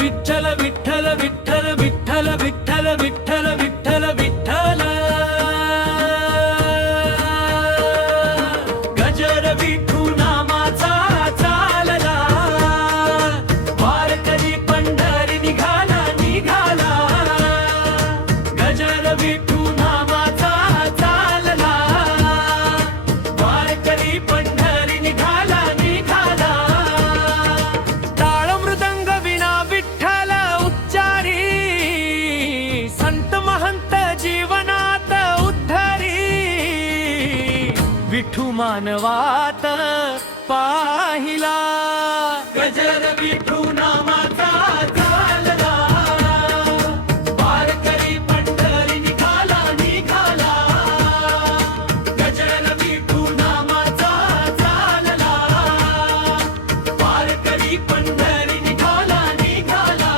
विठ्ठल विठ्ठल विठ्ठल विठ्ठल विठ्ठल विठ्ठल विठ्ठल विठ्ठल विठ्ठल गजर विठू नामाचा चालला वारकरी पंढरी निघाला निघाला गजर विठू नामाचा चालला वारकरी पंढरी निघाला निघाला टाळ मृदंग विना विठ्ठल उच्चारी संत महंत जीवनात उद्धरी विठू मानवात पाहिला गजर विठू नामाचा चालला वारकरी पंढरी निघाला निघाला गजर विठू नामाचा चालला वारकरी पंढरी निघाला निघाला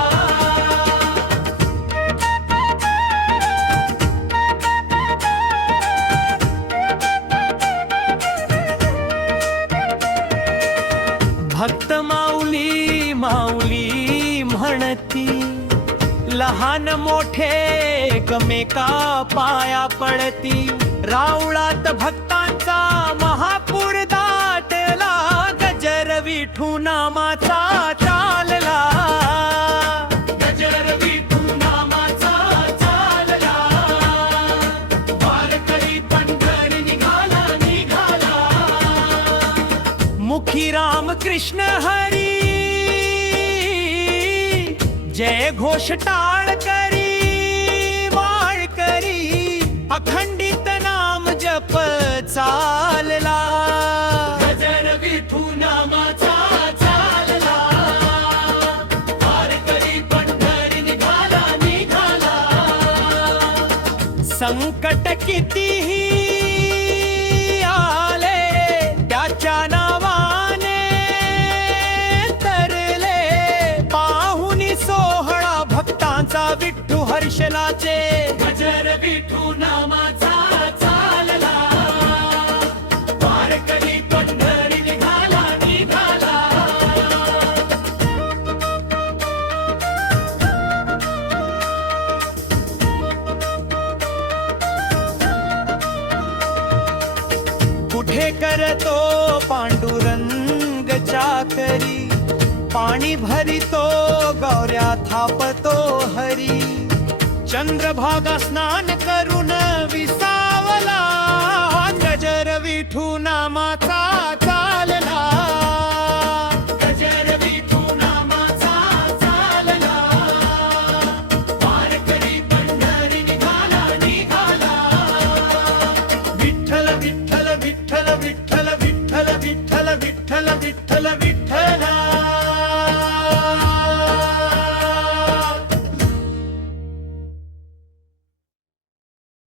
भक्त माऊली माऊली म्हणती लहान मोठे एकमेका पाया पडती राऊळात भक्तांचा महापूर दाटला गजर विठू नामाचा चालला गजर विठू नामाचा चालला वारकरी पंढरी निघाला निघाला मुखी राम कृष्ण हरी जय घोष टाळ करी वाळ करी अखंडित नाम जप चालला गजर विठू नामाचा चालला वारकरी पंढरी निघाला निघाला संकट कितीही आले त्याच्या नावाने तरले पाहुनी सोहळा भक्तांचा विठू हर्षलाचे गजर विठू नामाचा चालला वारकरी पंढरी निघाला निघाला कुठे करतो पांडुरंग चाकरी पाणी भरितो गौऱ्या थापतो हरी चंद्रभागा स्नान करून